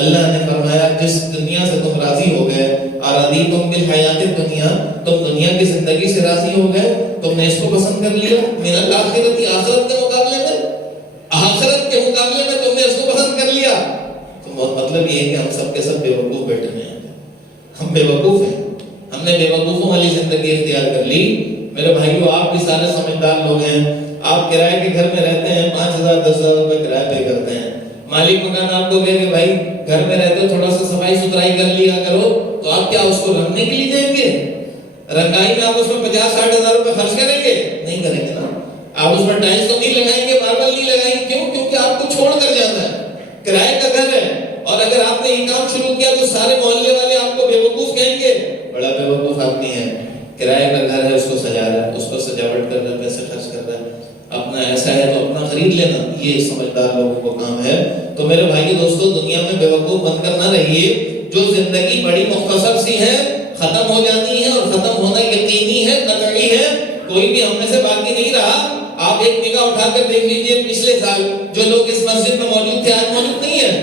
اللہ نے فرمایا جس دنیا سے تم راضی ہو گئے، اراضیتم بالحیات الدنیا، تم دنیا کی زندگی سے راضی ہو گئے، تم نے اس کو پسند کر لیا، من الآخرت، آخرت کے مقابلے میں، آخرت کے مقابلے میں تم نے اس کو پسند کر لیا، تو مطلب یہ ہے کہ ہم سب کے سب بے وقوف بیٹھے ہیں، ہم بے وقوف ہیں، ہم نے بے وقوفوں والی زندگی اختیار کر لی۔ میرے بھائیو آپ بھی سارے سمجھدار لوگ ہیں، آپ کرائے کے گھر میں رہتے ہیں، 5,000 10,000 روپے کرایہ پے کرتے ہیں، مالک مکان آپ کو کہے کہ بھائی گھر میں رہتے ہو تھوڑا سا صفائی ستھرائی کر لیا کرو، تو آپ کیا اس کو رنگنے کے لیے دیں گے؟ رنگائی میں آپ اس میں 50-60 ہزار روپے خرچ کریں گے؟ نہیں کریں گے نا۔ آپ اس میں ٹائلس تو نہیں لگائیں گے، ماربل نہیں لگائیں گے، کیوں؟ کیونکہ آپ کو چھوڑ کر جانا ہے، کرائے کا گھر ہے، اور اگر آپ نے یہ کام شروع کیا تو سارے محلے والے آپ کو بے وقوف کہیں گے، بڑا بے وقوف آدمی ہے، کرائے کا گھر ہے، اس کو سجا رہا ہے، اس پر سجاوٹ کر رہا ہے، پیسے خرچ کر رہا ہے، اپنا ایسا ہے تو اپنا خرید لینا، یہ سمجھدار لوگوں کو کام ہے۔ تو میرے بھائی دوستو، دنیا میں بے وقوف بن کر نہ رہیے، جو زندگی بڑی مختصر سی ہے، ختم ہو جانی ہے، اور ختم ہونا یقینی ہے، قطعی ہے، کوئی بھی ہم میں سے باقی نہیں رہا۔ آپ ایک نگاہ اٹھا کر دیکھ لیجئے، پچھلے سال جو لوگ اس مسجد میں موجود تھے آج موجود نہیں ہیں،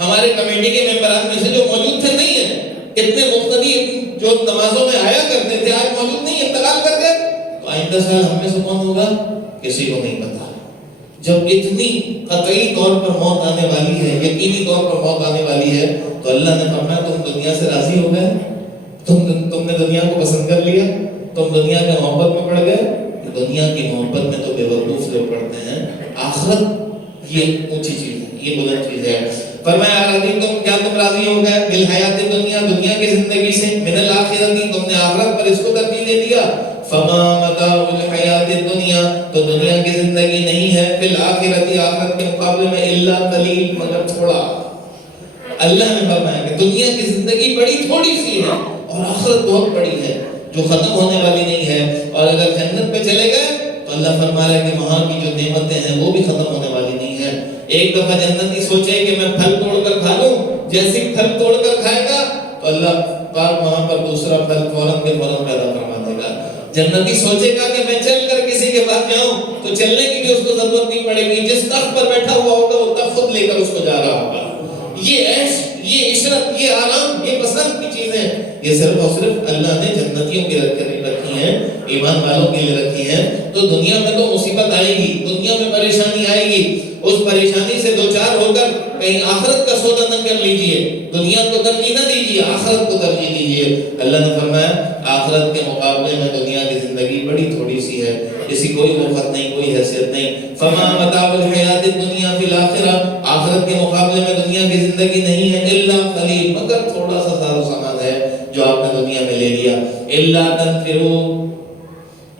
ہمارے کمیٹی کے ممبران میں سے جو موجود تھے نہیں ہیں، اتنے مختلف جو نمازوں میں آیا کرتے تھے آج موجود نہیں، انتقال کر گئے، تو آئندہ سال ہم میں سے کون ہوگا کسی کو نہیں پتا۔ جب اتنی قطعی طور پر موت آنے والی ہے، یقینی طور پر موت آنے والی ہے، تو اللہ نے فرمایا تم دنیا سے راضی ہو گئے، تم نے دنیا کو پسند کر لیا، تم دنیا کے محبت میں پڑ گئے۔ دنیا کی محبت میں تو بے وقوف لوگ پڑتے ہیں، آخرت یہ اونچی چیز ہے، یہ بلند چیز ہے۔ فرمایا اراضیتم، کیا تم راضی ہو گئے، بالحیات الدنیا، دنیا کی زندگی سے، من الآخرت، تم نے آخرت پر اس کو ترجیح دے دیا، فما متاع الحیات الدنیا، تو دنیا کی زندگی نہیں ہے، فی الآخرت، آخرت کے مقابلے میں، الا قلیل، مگر تھوڑا۔ اللہ نے فرمایا کہ دنیا کی زندگی بڑی تھوڑی سی ہے اور آخرت بہت بڑی ہے جو ختم ہونے والی نہیں ہے، اور اگر جنت پہ چلے گئے تو اللہ فرما رہا ہے کہ وہاں کی جو نعمتیں ہیں وہ بھی ختم ہونے والی نہیں ہے۔ ایک دفعہ جنتی سوچے کہ میں پھل توڑ کر کھا لوں، جیسے پھل توڑ کر کھائے گا تو اللہ پاک وہاں پر دوسرا پھل فوراً کے فوراً پیدا فرما دے گا۔ جنتی سوچے گا کہ میں چل کر کسی کے پاس جاؤں تو چلنے کی بھی اس کو ضرورت نہیں پڑے گی، جس تخت پر بیٹھا ہوا ہوگا وہ تخت خود لے کر اس کو جا رہا ہوگا۔ یہ عیش، یہ عشرت، یہ آرام، یہ پسند کی چیزیں، یہ صرف اور صرف اللہ نے جنتیوں کے لیے رکھی ہیں، ایمان والوں کے لیے رکھی ہیں۔ تو دنیا میں تو مصیبت آئے گی، دنیا میں پریشانی آئے گی، اس پریشانی سے دوچار ہو کر کہیں آخرت کا سودا نہ کر لیجئے، دنیا کو ترجیح نہ دیجئے، آخرت کو ترجیح دیجئے۔ اللہ نے فرمایا آخرت کے مقابلے میں دنیا کی زندگی بڑی تھوڑی سی ہے، اس کی کوئی وقت نہیں، کوئی حیثیت نہیں۔ فما متاع الحیات الدنیا فی الآخرہ، آخرت کے مقابلے میں دنیا کی زندگی نہیں ہے، الا قلیل، مگر تھوڑا سا ساز و سامان ہے جو آپ نے دنیا میں لے لیا۔ الا تنفروا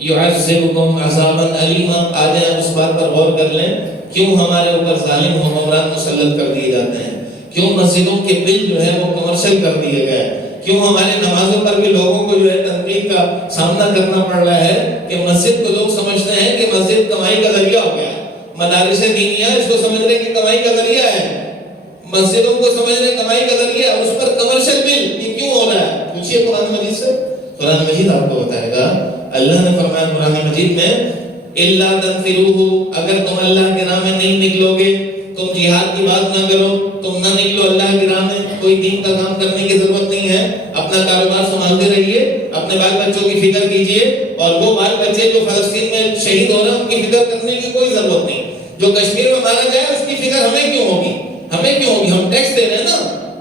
یعذبکم عذابا علیما، آج ہم اس بات پر غور کر لیں، کیوں ہمارے اوپر ظالم حکمران مسلط کر دیے جاتے ہیں، کیوں مسجدوں کے بل جو ہے وہ کمرشل کر دیے گئے، کیوں ہمارے نمازوں پر بھی لوگوں کو جو ہے تنقید کا سامنا کرنا پڑ رہا ہے کہ مسجد کو لوگ سمجھتے ہیں کہ مسجد کمائی کا ذریعہ ہو گیا، مدارس دینیہ اس کو سمجھ رہے کہ کمائی کا ذریعہ ہے، مسجدوں کو سمجھ رہے کمائی کا ذریعہ، اس پر کمرشل بل، یہ کیوں ہو رہا ہے؟ پوچھئے قرآن مجید سے، قرآن مجید آپ کو بتائے گا۔ اللہ نے فرمایا قرآن مجید میں الا تنفروه، اگر تم اللہ کے راہ میں نہیں نکلو گے، تم جہاد کی بات نہ کرو، تم نہ نکلو اللہ کی راہ میں، کوئی دین کا کام کرنے کی ضرورت نہیں ہے، اپنا کاروبار سنبھالتے رہیے، اپنے بال بچوں کی فکر کیجئے، اور وہ بال بچے جو فلسطین میں شہید ہو رہے ہیں ان کی فکر کرنے کی کوئی ضرورت نہیں، جو کشمیر میں مارا جائے اس کی فکر ہمیں کیوں ہوگی، ہمیں کیوں ہوگی، ہم ٹیکس دے رہے ہیں نا،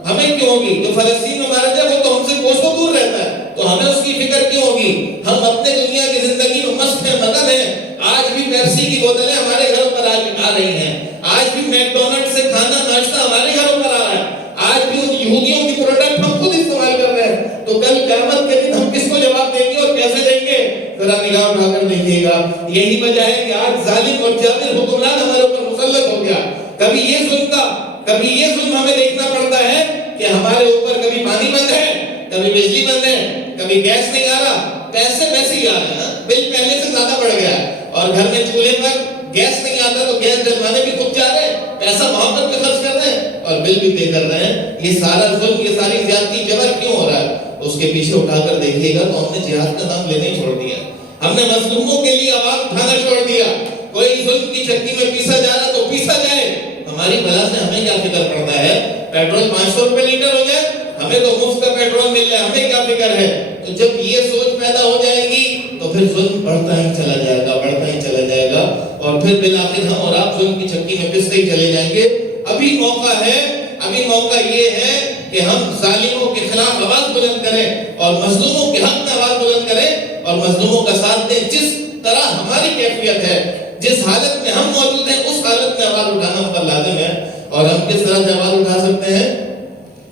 ہمیں کیوں ہوگی، جو فلسطین میں مارا جائے وہ تو ہم سے کوسوں دور رہتا ہے، تو ہمیں اس کی فکر کیوں ہوگی؟ ہم اپنے دنیا کی زندگی میں مست ہیں، مگن ہیں، آج بھی پیپسی کی بوتلیں ہمارے گھروں پر آ رہی ہیں، آج بھی میکڈونلڈ سے کھانا ناشتہ ہمارے گھروں پر آ رہا ہے، آج بھی ان یہودیوں کی پروڈکٹ ہم خود استعمال کر رہے ہیں، تو کل قیامت کے دن ہم کس کو جواب دیں گے اور کیسے دیں گے؟ ذرا نگاہ اٹھا کر دیکھیے گا۔ یہی وجہ ہے کہ آج ظالم اور جابر حکمران ہمارے اوپر مسلط ہو گیا، کبھی یہ ظلم کا، کبھی یہ ظلم ہمیں دیکھنا پڑتا ہے کہ ہمارے اوپر کبھی پانی بند ہے، کبھی بجلی بند ہے، کبھی گیس نہیں آ رہا، پیسے ویسے ہی آ رہے ہیں، بل پہلے سے زیادہ بڑھ گیا ہے، اور گھر میں چولہے پر گیس نہیں آتا تو گیس ڈلوانے بھی خود جا رہے ہیں، پیسہ محبت پہ خرچ کر رہے ہیں اور بل بھی پے کر رہے ہیں۔ یہ سارا ظلم، یہ ساری زیادتی جبر کیوں ہو رہا ہے؟ اس کے پیچھے اٹھا کر دیکھیے گا تو ہم نے جہاد کا نام لینے ہی چھوڑ دیا، ہم نے مظلوموں کے لیے آواز اٹھانا چھوڑ دیا، کوئی ظلم کی چکی میں پیسا جا رہا تو پیسا جائے، ہماری بلا سے ہمیں کیا فکر پڑتا ہے؟ پیٹرول 500 روپے لیٹر ہو جائے، ہمیں تو مفت کا پیٹرول مل رہا ہے، ہمیں کیا فکر ہے؟ تو جب یہ سوچ پیدا ہو جائے گی تو پھر ظلم بڑھتا ہی چلا جائے گا، بڑھتا ہی چلا جائے گا، اور پھر بالآخر ہم اور آپ ظلم کی چکی میں پستے ہی چلے جائیں گے۔ ابھی موقع ہے، ابھی موقع یہ ہے کہ ہم ظالموں کے خلاف آواز بلند کریں اور مظلوموں کے حق میں آواز بلند کریں اور مظلوموں کا ساتھ دیں۔ جس طرح ہماری کیفیت ہے، جس حالت میں ہم موجود ہیں، اس حالت میں آواز اٹھانا ہم پر لازم ہے۔ اور ہم کس طرح سے آواز اٹھا سکتے ہیں؟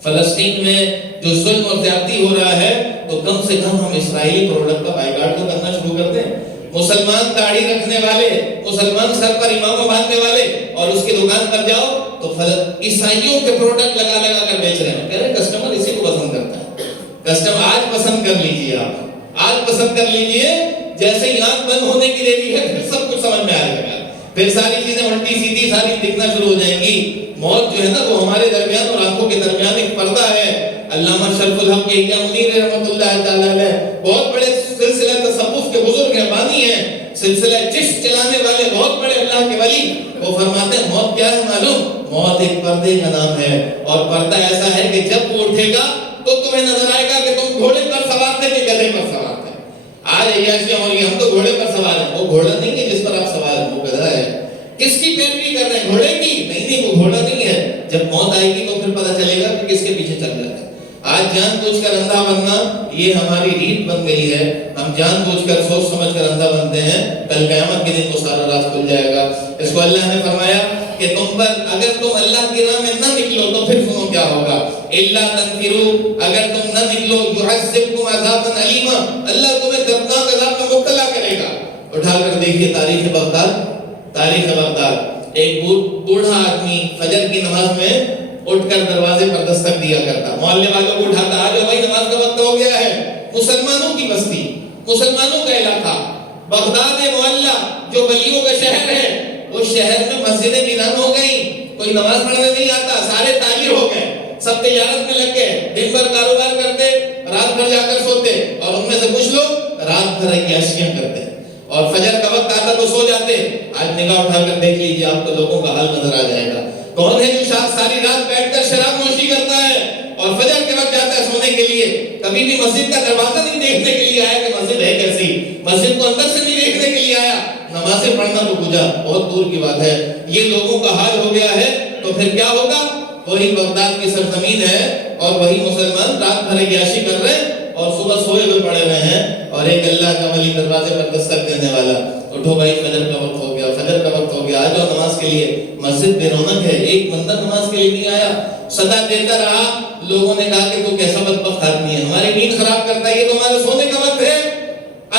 فلسطین میں جو ظلم اور زیادتی ہو رہا ہے تو کم سے کم ہم اسرائیلی پروڈکٹ کا بائیکاٹ تو کرنا شروع کر دیں۔ مسلمان داڑھی رکھنے والے، مسلمان سر پر امامہ باندھنے والے، اور اس کی دکان پر جاؤ تو عیسائیوں کے پروڈکٹ لگا لگا کر بیچ رہے ہیں۔ کہہ رہے ہیں کسٹمر اسی کو پسند کرتا ہے۔ کسٹمر آج پسند کر لیجئے، آپ آج پسند کر لیجئے، جیسے ہی آنکھ بند ہونے کی دیری ہے پھر سب کچھ سمجھ میں آ جائے گا، پھر ساری چیزیں الٹی سیدھی ساری دکھنا شروع ہو جائیں گی۔ موت جو ہے نا وہ ہمارے درمیان اور آنکھوں کے درمیان ایک پردہ ہے۔ علامہ شرف الحق یحییٰ منیر رحمۃ اللہ تعالیٰ علیہ بہت بڑے سلسلہ تصوف کے بزرگ ہیں، بانی ہیں، سلسلہ چشت چلانے والے بہت بڑے اللہ کے ولی، وہ فرماتے ہیں موت کیا ہے معلوم؟ موت ایک پردے کا نام ہے، اور پردہ ایسا ہے کہ جب وہ اٹھے گا تو تمہیں نظر آئے گا کہ تم گھوڑے پر سوار تھے کہ گدھے پر سوار تھے۔ آج عیاشیاں ہو رہی ہیں، ہم تو گھوڑے پر سوار ہیں، وہ گھوڑا نہیں ہے جس پر آپ سوار ہیں، وہ گدھا ہے۔ کس کی پیروی کر رہے ہیں؟ گھوڑے کی؟ نہیں، وہ گھوڑا نہیں ہے۔ جب موت آئے گی تو پھر پتہ چلے گا کہ کس کے پیچھے چل رہے ہیں۔ آج جان بوجھ کر اندھا بننا یہ ہماری ریت بن گئی ہے، ہم جان بوجھ کر سوچ سمجھ کر اندھا بنتے ہیں، کل قیامت کے دن وہ سارا راز کھل جائے گا۔ اس کو اللہ نے فرمایا کہ تم پر اگر تم اللہ کی راہ میں نہ نکلو تو پھر سنو کیا ہوگا۔ الا تنفروا، اگر تم نہ نکلو يعذبكم عذابا علیما، اللہ تمہیں دردناک عذاب میں مبتلا کرے گا۔ اٹھا کر دیکھیے تاریخ بغداد، تاریخ بغداد، ایک بوڑھا آدمی فجر کی نماز میں اٹھ کر دروازے پر دستک دیا کرتا، محلے والوں کو اٹھاتا، آ جاؤ بھائی نماز کا وقت ہو گیا ہے۔ مسلمانوں کی بستی، مسلمانوں کا علاقہ بغداد محلہ جو ولیوں کا شہر ہے، اس شہر میں مسجدیں ویران ہو گئیں، کوئی نماز پڑھنے نہیں آتا، سارے تاجر ہو گئے، سب تجارت میں لگ گئے، دن بھر کاروبار کرتے، رات بھر جا کر سوتے، اور ان میں سے کچھ لوگ رات بھر عیاشیاں کرتے اور فجر کا وقت آتا تو سو جاتے۔ آج نگاہ اٹھا کر دیکھ لیجیے، آپ کو لوگوں کا حال نظر آ جائے گا۔ کون ہے جو ساری رات بیٹھ کر شراب نوشی کرتا ہے اور فجر کے وقت جاتا ہے سونے کے لیے؟ کبھی بھی مسجد کا دروازہ نہیں دیکھنے کے لیے آیا کہ مسجد ہے کیسی، مسجد کو اندر سے نہیں دیکھنے کے لیے آیا، نمازیں پڑھنا تو گزرا بہت دور کی بات ہے۔ یہ لوگوں کا حال ہو گیا ہے تو پھر کیا ہوگا؟ وہی بغداد کی سرزمین ہے اور وہی مسلمان رات بھر عیاشی کر رہے ہیں اور صبح سوئے ہوئے پڑے ہوئے ہیں، اور ایک اللہ کا ولی دروازے پر دستک دینے والا، اٹھو بھائی فجر کا وقت ہو گیا، فجر کا وقت ہو گیا، آ جاؤ نماز کے لیے۔ مسجد بے رونق ہے، ایک بندہ نماز کے لیے نہیں آیا، صدا دیتا رہا۔ لوگوں نے کہا کہ تو کیسا بدبخت آدمی ہے، ہماری نیند خراب کرتا ہے، یہ تو ہمارے سونے کا وقت ہے،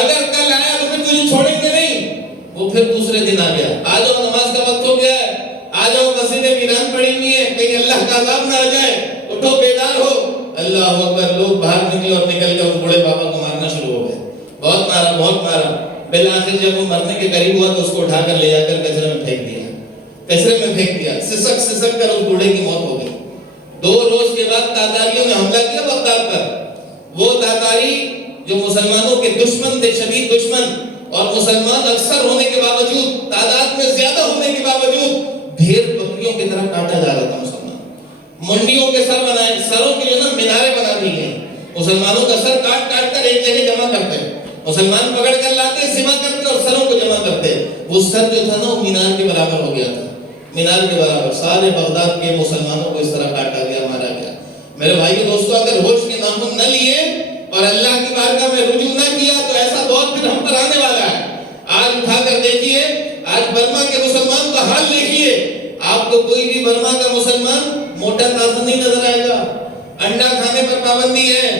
اگر کل آیا تو پھر تجھے چھوڑیں گے نہیں۔ وہ پھر دوسرے دن آ گیا، آ جاؤ نماز کا وقت ہو گیا ہے، آ جاؤ مسجدیں ویران پڑی ہوئی ہیں، کہیں اللہ کا عذاب نہ آ جائے، اٹھو بیدار ہو۔ اللہ اکبر، لوگ باہر نکلے اور نکل کر اس بوڑھے بابا کو مارنا شروع ہو گئے، بہت مارا بہت مارا۔ بالآخر جب وہ مرنے کے قریب ہوا تو اس کو اٹھا کر لے جا کر کچرے میں پھینک دیا، کچرے میں پھینک دیا، سسک سسک کر اس بوڑھے کی موت ہو گئی۔ 2 روز کے بعد تاتاریوں نے حملہ کیا بغداد پر۔ وہ تاتاری جو مسلمانوں کے دشمن تھے، شدید دشمن، اور مسلمان اکثر ہونے کے باوجود، تعداد میں زیادہ ہونے کے باوجود بھیڑ بکریوں کی طرح کاٹا جا رہا تھا۔ مسلمان منڈیوں کے سر بنائے، سروں کے لیے نا میناریں بنا دی ہیں، مسلمانوں کا سر کاٹ کاٹ کر ایک جگہ جمع کرتے، مسلمان پکڑ کر لاتے، ذبح کرتے اور سروں کو جمع کرتے۔ وہ سر جو تھا نا وہ مینار کے برابر ہو گیا تھا، مینار کے برابر۔ سارے بغداد کے مسلمانوں کو اس طرح کاٹا گیا، مارا گیا۔ میرے بھائیو دوستو، اگر ہوش کے ناخن نہ لیے اور اللہ کی بارگاہ میں رجوع نہ کیا تو ایسا دور پھر ہم پر آنے والا ہے۔ آج اٹھا کر دیکھیے، آج برما کے مسلمان کا حال دیکھیے، آپ کو کوئی بھی برما کا مسلمان موٹا تازہ نہیں نظر آئے گا۔ انڈا کھانے پر پابندی ہے،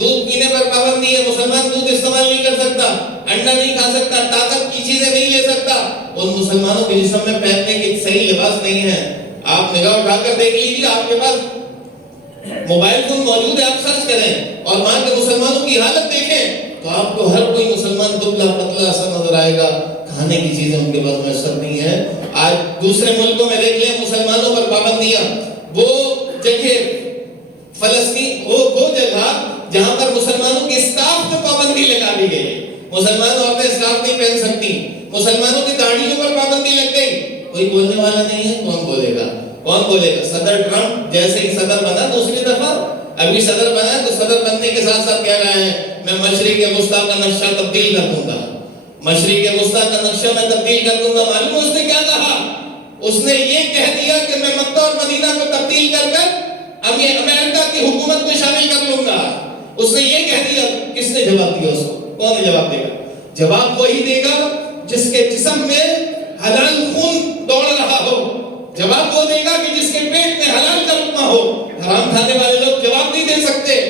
دودھ پینے پر پابندی ہے، مسلمان دودھ استعمال نہیں کر سکتا، انڈا نہیں کھا سکتا، طاقت کی چیزیں نہیں لے سکتا۔ ان مسلمانوں کے جسم میں پہننے کے صحیح لباس نہیں ہے۔ آپ نگاہ اٹھا کر دیکھ لیجیے، آپ کے پاس موبائل فون موجود ہے، آپ سرچ کریں اور وہاں کے مسلمانوں کی حالت دیکھیں تو آپ کو ہر کوئی مسلمان دبلا پتلا سا نظر آئے گا، کھانے کی چیزیں ان کے پاس میسر نہیں ہے۔ آج دوسرے ملکوں میں دیکھ لیں مسلمانوں پر پابندیاں، وہ جگہ فلسطین، وہ جگہ جہاں پر مسلمانوں کے اسکارف پہ پابندی لگا دی گئی، مسلمان عورتیں اسکارف نہیں پہن سکتی، مسلمانوں کی داڑھیوں پر پابندی لگ گئی۔ کوئی بولنے والا نہیں ہے، کون بولے گا؟ کون بولے گا؟ صدر ٹرمپ جیسے ہی صدر بنا دوسری دفعہ، ابھی صدر بنا تو صدر بننے کے ساتھ ساتھ کہہ رہے ہیں میں مشرق وسطیٰ کا نقشہ تبدیل کر دوں گا، مشرق وسطیٰ کا نقشہ میں تبدیل کر دوں گا۔ معلوم ہے اس نے کیا کہا؟ اس نے یہ کہہ دیا کہ میں مکہ اور مدینہ کو تبدیل کر امریکہ کی حکومت میں شامل کر لوں گا۔ اس نے یہ کہہ دیا۔ کس نے جواب دیا اس کو؟ کون جواب دے گا؟ جواب وہی دے گا جس کے جسم میں حلال خون دوڑ رہا ہو، جواب وہ دے گا کہ جس کے پیٹ میں حلال کا لقمہ ہو۔ حرام کھانے والے لوگ جواب نہیں دے سکتے،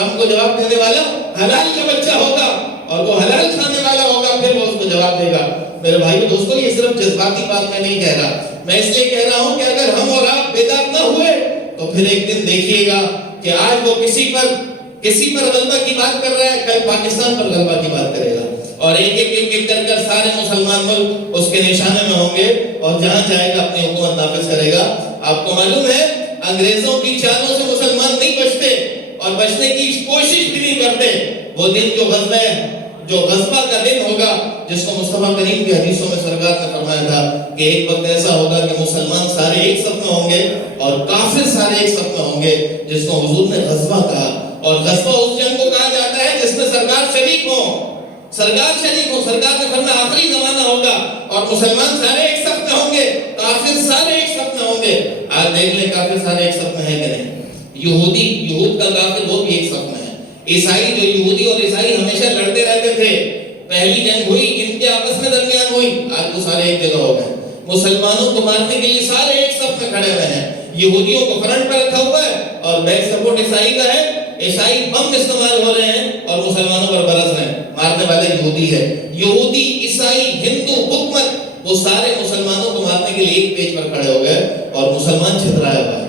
ہم کو جواب دینے والا حلال کا بچہ ہوگا اور وہ حلال کھانے والا ہوگا، پھر وہ اس کو جواب دے گا۔ میرے بھائیو دوستو، یہ صرف جذباتی بات میں نہیں کہہ رہا، میں اس لیے کہہ رہا ہوں کہ اگر ہم اور آپ بیدار نہ ہوئے تو پھر ایک دن دیکھیے گا کہ آج وہ کسی پر غلبہ کی بات کر رہا ہے، کل پاکستان پر غلبہ کی بات کرے گا، اور ایک کر سارے مسلمان ملک اس کے نشانے میں ہوں گے اور جہاں جائے گا اپنی حکومت نافذ کرے گا۔ آپ کو معلوم ہے انگریزوں کی چالوں سے مسلمان نہیں بچتے اور بچنے کی کوشش بھی نہیں کرتے۔ وہ دن جو غزوہ کا دن ہوگا، جس کو مصطفیٰ کریم کی حدیثوں میں سرکار نے فرمایا تھا کہ ایک وقت ایسا ہوگا کہ مسلمان سارے ایک صف میں ہوں گے اور کافر سارے ایک صف میں ہوں گے، جس کو حضور نے غزوہ کہا۔ اور غزوہ اس جنگ کو کہا جاتا ہے جس میں سرکار شریک ہو، سرکار نے فرمایا آخری زمانہ ہوگا اور مسلمان سارے ایک صف میں ہوں گے، کافر سارے ایک صف میں ہوں گے۔ آج دیکھ لیں کافر سارے ایک صف میں ہیں کہ نہیں؟ یہود کا کافر وہ بھی ایک صف میں ہے۔ عیسائی، جو یہودی اور عیسائی ہمیشہ لڑتے رہتے تھے، پہلی جنگ ہوئی ان کے آپس میں درمیان ہوئی، آج وہ سارے ایک جگہ ہو گئے۔ مسلمانوں کو مارنے کے لیے سارے ایک صف میں کھڑے ہوئے ہیں، یہودیوں کو فرنٹ پر رکھا ہوا ہے اور بیک سپورٹ عیسائی کا ہے۔ عیسائی بم استعمال ہو رہے ہیں اور مسلمانوں پر برس رہے ہیں، مارنے والے یہودی ہے۔ یہودی، عیسائی، ہندو، بت مت، وہ سارے مسلمانوں کو مارنے کے لیے ایک پیج پر کھڑے ہو گئے اور مسلمان چھترایا ہوا ہے،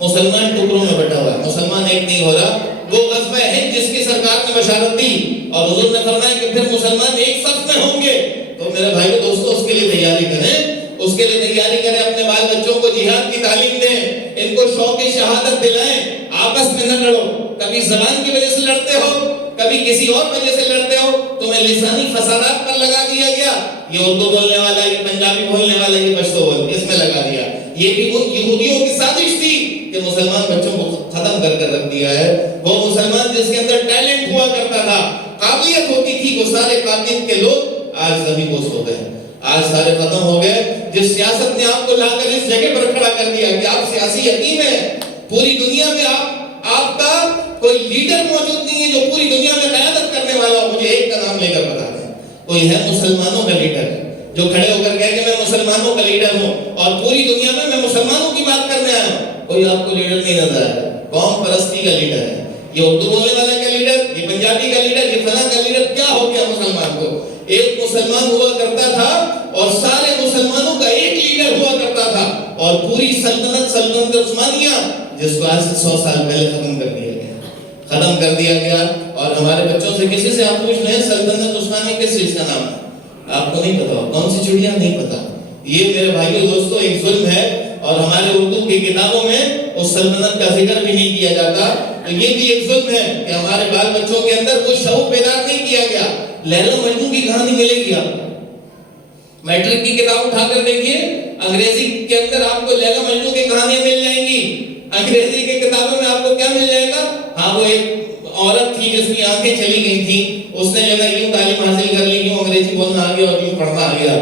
مسلمان ٹکڑوں میں بٹا ہوا ہے، مسلمان ایک نہیں ہو رہا۔ وہ غزوہ ہند جس کی سرکار نے بشارت دی اور حضور نے فرمایا کہ پھر مسلمان ایک صف میں ہوں گے، تو میرے بھائیو دوستو اس کے لیے تیاری کریں، اس کے لیے تیاری کریں، اپنے بال بچوں کو جہاد کی تعلیم دیں، ان کو شوق شہادت دلائیں، آپس میں نہ لڑو۔ کبھی زبان کی وجہ سے لڑتے ہو، کبھی کسی اور وجہ سے لڑتے ہو، تمہیں لسانی فسادات پر لگا دیا گیا، یہ اردو بولنے والا، یہ پنجابی بولنے والا، یہ پشتو بول، اس میں لگا دیا۔ یہ بھی ان یہودیوں کی سازش تھی کہ مسلمان بچوں کو ختم کر رکھ دیا ہے۔ وہ مسلمان جس کے اندر ٹیلنٹ ہوا کرتا تھا، قابلیت ہوتی تھی، وہ سارے قابلیت کے لوگ آج زمین بوس ہو گئے، آج سارے ختم ہو گئے۔ جس سیاست نے آپ کو لا کر اس جگہ پر کھڑا کر دیا کہ آپ سیاسی یتیم ہیں، پوری دنیا میں آپ کا کوئی لیڈر موجود نہیں ہے جو پوری دنیا میں قیادت کرنے والا ہو، مجھے ایک کا نام لے کر بتا دیں، کوئی ہے مسلمانوں کا لیڈر جو کھڑے ہو کر کہے کہ میں مسلمانوں کا لیڈر ہوں اور پوری دنیا میں مسلمانوں کی بات کرنے آیا ہوں؟ کوئی آپ کو لیڈر نہیں نظر آیا۔ قوم پرستی کا لیڈر ہے، یہ اردو بولنے والے کا لیڈر، یہ پنجابی کا لیڈر، یہ فلاں کا لیڈر۔ کیا ہو گیا مسلمان کو؟ ایک مسلمان ہوا کرتا تھا اور سارے مسلمانوں کا ایک لیڈر ہوا کرتا تھا، اور پوری سلطنت عثمانیہ جس کو آج سے 100 سال پہلے ختم کر دیا گیا۔ اور ہمارے بچوں سے کسی سے آپ پوچھ لیں سلطنت عثمانیہ کس چیز کا نام ہے، آپ کو نہیں پتا، کون سی چڑیا نہیں پتا۔ یہ میرے بھائیو دوستو ایک ظلم ہے، اور ہمارے اردو کی کتابوں میں اس سلطنت کا ذکر بھی نہیں کیا جاتا، تو یہ بھی ایک ظلم ہے کہ ہمارے بال بچوں کے اندر وہ شعور بیدار نہیں کیا گیا۔ لیلا مجنون کی کہانی ملے گی آپ کو، میٹرک کی کتاب اٹھا کر دیکھیے، انگریزی کے اندر آپ کو لیلا مجنون کی کہانیاں مل جائیں گی۔ انگریزی کی کتابوں میں آپ کو کیا مل جائے گا؟ ہاں وہ ایک عورت تھی جس کی آنکھیں چلی گئی تھی، اس نے جو ہے یوں تعلیم حاصل کر لی، یوں انگریزی بولنا آ گیا اور یوں پڑھنا آ گیا۔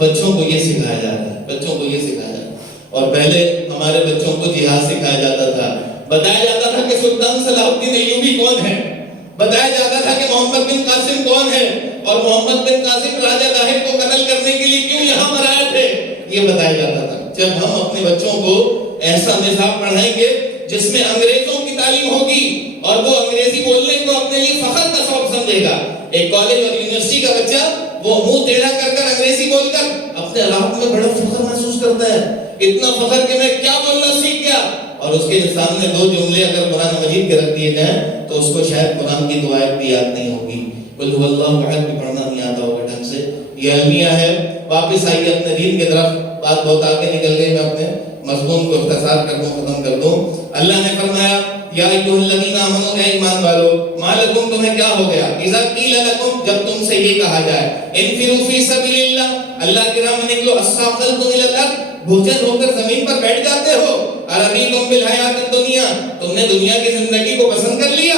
بچوں کو یہ سکھایا جاتا ہے، بچوں کو یہ سکھایا جاتا ہے۔ اور پہلے ہمارے بچوں کو جہاد سکھایا جاتا تھا، بتایا جاتا تھا کہ سلطان صلاح الدین ایوبی کون ہے، بتایا جاتا تھا کہ محمد بن قاسم کون ہے، اور محمد بن قاسم راجہ طاہر کو قتل کرنے کے لیے کیوں یہاں پر آئے تھے، یہ بتایا جاتا تھا۔ جب ہم اپنے بچوں کو ایسا نصاب پڑھائیں گے جس میں انگریزوں کی تعلیم ہوگی اور وہ انگریزی بولنے کو اپنے لیے فخر کا سبب سمجھے گا، ایک کالج اور یونیورسٹی کا بچہ وہ منہ ٹیڑھا کر کر انگریزی بول کر اپنے آپ میں بڑا فخر محسوس کرتا ہے، اتنا فخر کہ میں کیا بولنا سیکھ گیا، اور اس کے سامنے دو جملے اگر قرآن مجید کے رکھ دیے جائیں تو اس کو شاید قرآن کی دعائیں بھی یاد نہیں ہوگی، قل هو اللہ احد بھی پڑھنا نہیں آتا ہوگا ڈھنگ سے۔ یہ المیہ ہے۔ واپس آئیے اپنے دین کی طرف، بات بہت آگے نکل گئی، میں اپنے مضمون کو اختصار کر دوں، ختم کر دوں۔ اللہ نے فرمایا یا ایھا الذین آمنوا، اے ایمان والو، ما لکم تمہیں کیا ہو گیا، اذا قیل لکم جب تم سے یہ کہا جائے انفروا فی سبیل اللہ، اللہ کے راہ میں نکلو، الساقلتم الی الارض، بھوجن ہو کر زمین پر بیٹھ جاتے ہو، ارضیتم بالحیات الدنیا، تم نے دنیا کی زندگی کو پسند کر لیا،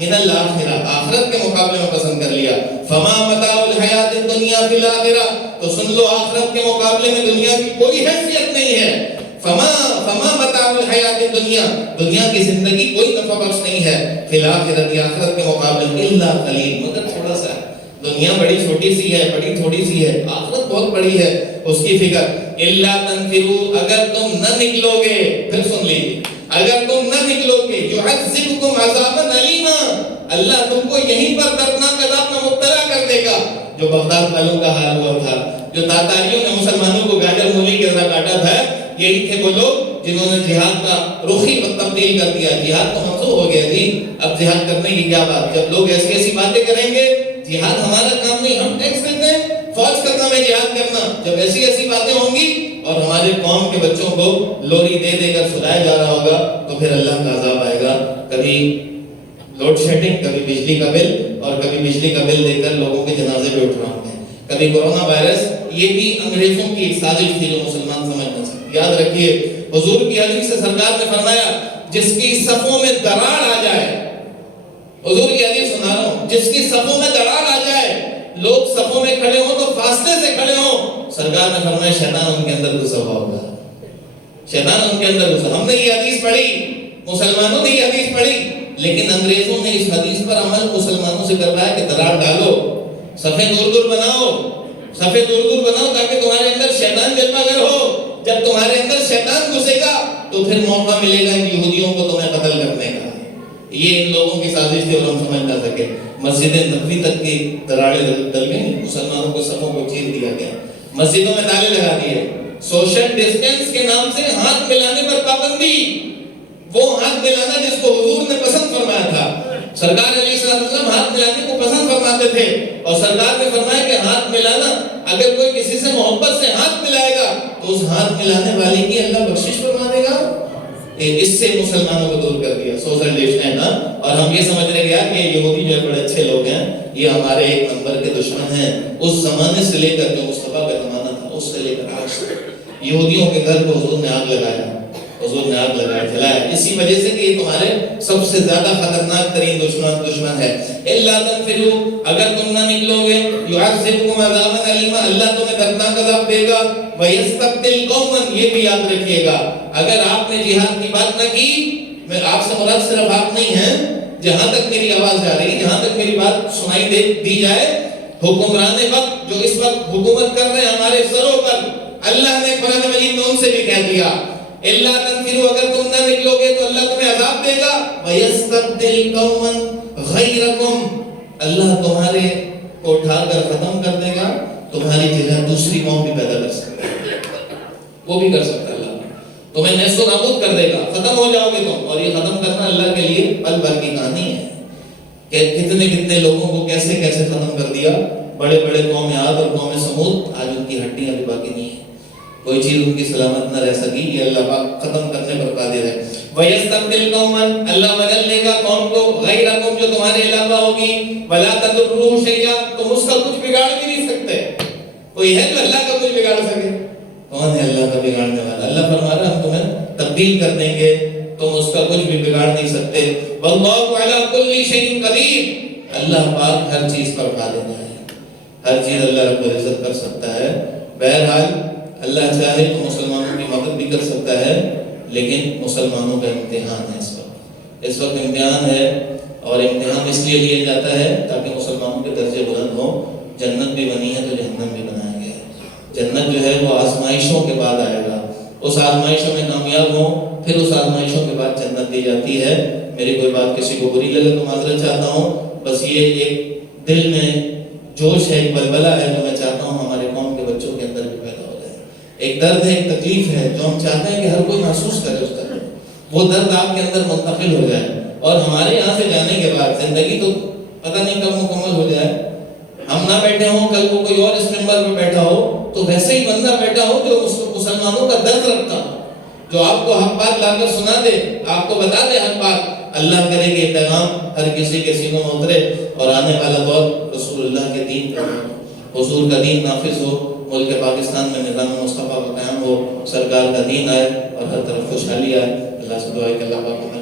من الاخرہ، آخرت کے مقابلے میں پسند کر لیا، فما متاع الحیات الدنیا فی الاخرہ، تو سن لو آخرت کے مقابلے میں دنیا کی کوئی حیثیت نہیں ہے، فما متاع الحیات الدنیا، دنیا کی زندگی کوئی نفع بخش نہیں ہے، فی الاخرہ، آخرت کے مقابلے میں، الا قلیل، مگر تھوڑا سا ہے، دنیا بڑی چھوٹی سی ہے، بڑی تھوڑی سی ہے، آخرت بہت بڑی ہے، اس کی فکر، الا تنفروا، اگر تم نہ نکلو گے، پھر سن لیجیے، اگر تم نہ نکلو گے، يعذبكم عذابا الیما، اللہ تم کو یہیں پر دردناک عذاب میں مبتلا کر دے گا، جو بغداد والوں کا حال ہوا تھا، جو تاتاریوں نے مسلمانوں کو گاجر مولی کی طرح کاٹا تھا، یہی تھے وہ لوگ جنہوں نے جہاد کا رخی تبدیل کر دیا، جہاد تو منسوخ ہو گیا جی، اب جہاد کرنے کی کیا بات، جب لوگ ایسی ایسی باتیں کریں گے، جہاد ہمارا کام نہیں، ہم ٹیکس دیتے ہیں، فوج کا کام ہے جہاد کرنا، جب ایسی ایسی باتیں ہوں گی اور ہمارے قوم کے بچوں کو لوری دے دے کر سلایا جا رہا ہوگا تو پھر اللہ کا عذاب آئے گا، کبھی لوڈ شیڈنگ، کبھی بجلی کا بل، اور کبھی بجلی کا بل دے کر لوگوں کے جنازے پہ اٹھ رہا ہوں، کبھی کورونا وائرس، یہ بھی انگریزوں کی ایک سازش تھی جو مسلمان سمجھ نہ سکے۔ یاد رکھیے حضور کی حدیث سے سرکار نے فرمایا جس کی صفوں میں دراڑ آ جائے، حضور کی حدیث سنا رہا ہوں، جس کی صفوں میں دراڑ آ جائے، لوگ صفوں میں کھڑے ہوں تو فاصلے سے کھڑے ہوں، سرکار نے فرمایا شیطان ان کے اندر گھسا ہوا ہوگا، شیطان ان کے اندر گھسا۔ ہم نے یہ حدیث پڑھی، مسلمانوں نے یہ حدیث پڑھی، لیکن انگریزوں نے اس حدیث پر عمل مسلمانوں سے کروایا کہ دراڑ ڈالو، صفیں دور دور بناؤ، صفیں دور دور بناؤ تاکہ تمہارے اندر شیطان جلوہ گر ہو، جب تمہارے اندر شیطان گھسے گا تو پھر موقع ملے گا ان یہودیوں کو تمہیں قتل کرنے کا۔ یہ ان لوگوں کی سازش تھی اور ہم سمجھ نہ سکے۔ مسجد نبوی تک کی دراڑیں ڈل گئی، مسلمانوں کو صفوں کو چیر دیا گیا، مسجدوں میں تالے لگا دیے، سوشل ڈسٹینس کے نام سے ہاتھ ملانے پر پابندی، وہ ہاتھ ملانا جس کو حضور نے پسند فرمایا تھا، سرکار علیہ السلام ہاتھ ملانے کو پسند فرماتے تھے، اور سرکار نے فرمایا کہ ہاتھ ملانا، اگر کوئی کسی سے محبت سے ہاتھ ملائے گا تو اس ہاتھ ملانے والے کی اللہ بخشش فرما دے گا۔ اس سے مسلمانوں کو دور کر دیا سوشل ڈسٹینس، اور ہم یہ سمجھ رہے گیا کہ یہودی جو بڑے اچھے لوگ ہیں، یہ ہمارے ایک نمبر کے دشمن ہیں۔ اس زمانے سے لے کر جو مصطفیٰ کا زمانہ تھا اس سے لے کر آج تک یہودیوں کے گھر کو حضور نے آگ لگایا، حضور نے آگ لگایا، جلایا، اسی وجہ سے کہ یہ تمہارے سب سے زیادہ خطرناک ترین دشمن ہے۔ الا تنفروا، اگر تم نہ نکلو گے، يعذبكم عذابا الیما، اللہ تمہیں دردناک عذاب دے گا، ويستبدل قوما، یہ بھی یاد رکھیے گا، اگر آپ نے جہاد کی بات نہ کی، میں آپ سے مراد صرف آپ نہیں ہیں، جہاں تک میری آواز جا رہی ہے، جہاں تک میری بات سنائی دی جائے، حکمران وقت جو اس وقت حکومت کر رہے ہیں ہمارے سروں پر، اللہ نے قرآن مجید میں ان سے بھی کہہ دیا الا تنفروا، اگر تم نہ نکلو گے تو اللہ تمہیں عذاب دے گا، وَيَسْتَبْدِلْ قَوْمًا غَيْرَكُمْ، اللہ تمہارے کو اٹھا کر ختم کر دے گا، تمہاری جگہ دوسری قوم بھی پیدا کر سکتا ہے، وہ بھی کر سکتا ہے، اللہ تمہیں نیست و نابود کر دے گا، ختم ہو جاؤ گے تم، اور یہ ختم کرنا اللہ کے لیے پل بھر کی کہانی ہے کہ کتنے لوگوں کو کیسے ختم کر دیا، بڑے بڑے قوم عاد اور قوم سمود، آج ان کی ہڈیاں بھی باقی نہیں ہیں، کوئی چیز ان کی سلامت نہ رہ سکی، یہ اللہ پاک ختم کرنے پر قادر ہے۔ وَيَسْتَبْدِلْ قَوْمًا، اللہ بدل لے گا قوم کو، غَيْرَكُمْ، جو تمہارے علاوہ ہوگی، وَلَا تَضُرُّوهُ شَيْئًا، تم اس کا کچھ بگاڑ بھی نہیں سکتے، کوئی ہے جو اللہ کا کچھ بگاڑ سکے؟ کون ہے اللہ کا بگاڑنے والا؟ اللہ فرما رہا ہے ہم تمہیں تبدیل کر دیں گے، تم اس کا کچھ بھی بگاڑ نہیں سکتے، وَاللَّهُ عَلَى كُلِّ شَيْءٍ قَدِيرٌ، اللہ پاک ہر چیز پر قادر ہے، ہر چیز اللہ رب العزت کر سکتا ہے۔ بہرحال اللہ چاہے تو مسلمانوں کی مدد بھی کر سکتا ہے، لیکن مسلمانوں کا امتحان ہے، اس وقت امتحان ہے، اور امتحان اس لیے لیا جاتا ہے تاکہ مسلمانوں کے درجے بلند ہوں۔ جنت بھی بنی ہے تو جہنم بھی بنایا گیا ہے، جنت جو ہے وہ آزمائشوں کے بعد آئے گا، اس آزمائشوں میں کامیاب ہوں، پھر اس آزمائشوں کے بعد جنت دی جاتی ہے۔ میری کوئی بات کسی کو بری لگے تو معذرت چاہتا ہوں، بس یہ ایک دل میں جوش ہے، ایک بلبلہ ہے جو میں چاہتا ہوں ہمارے قوم کے بچوں کے اندر بھی پیدا ہو جائے، ایک درد ہے، ایک تکلیف ہے جو ہم چاہتے ہیں کہ ہر کوئی محسوس کرے، اس طرح وہ درد آپ کے اندر منتقل ہو جائے، اور ہمارے یہاں سے جانے کے بعد زندگی تو پتہ نہیں کب مکمل ہو جائے، ہم نہ بیٹھے ہوں، کل کو کوئی اور اس ممبر پہ بیٹھا ہو تو ویسے ہی بندہ بیٹھا ہو جو مسلمانوں کا درد رکھتا ہو، جو آپ کو حق بات لا کر سنا دے، آپ کو بتا دے حق بات۔ اللہ کرے کہ یہ پیغام ہر کسی کے سینوں میں اترے، اور آنے والا دور رسول اللہ کے دین کا ہو، حضور کا دین نافذ ہو، ملک پاکستان میں نظام مصطفیٰ کا قیام ہو، سرکار کا دین آئے اور ہر طرف خوشحالی آئے۔ اللہ سے دعا ہے کہ اللہ پاک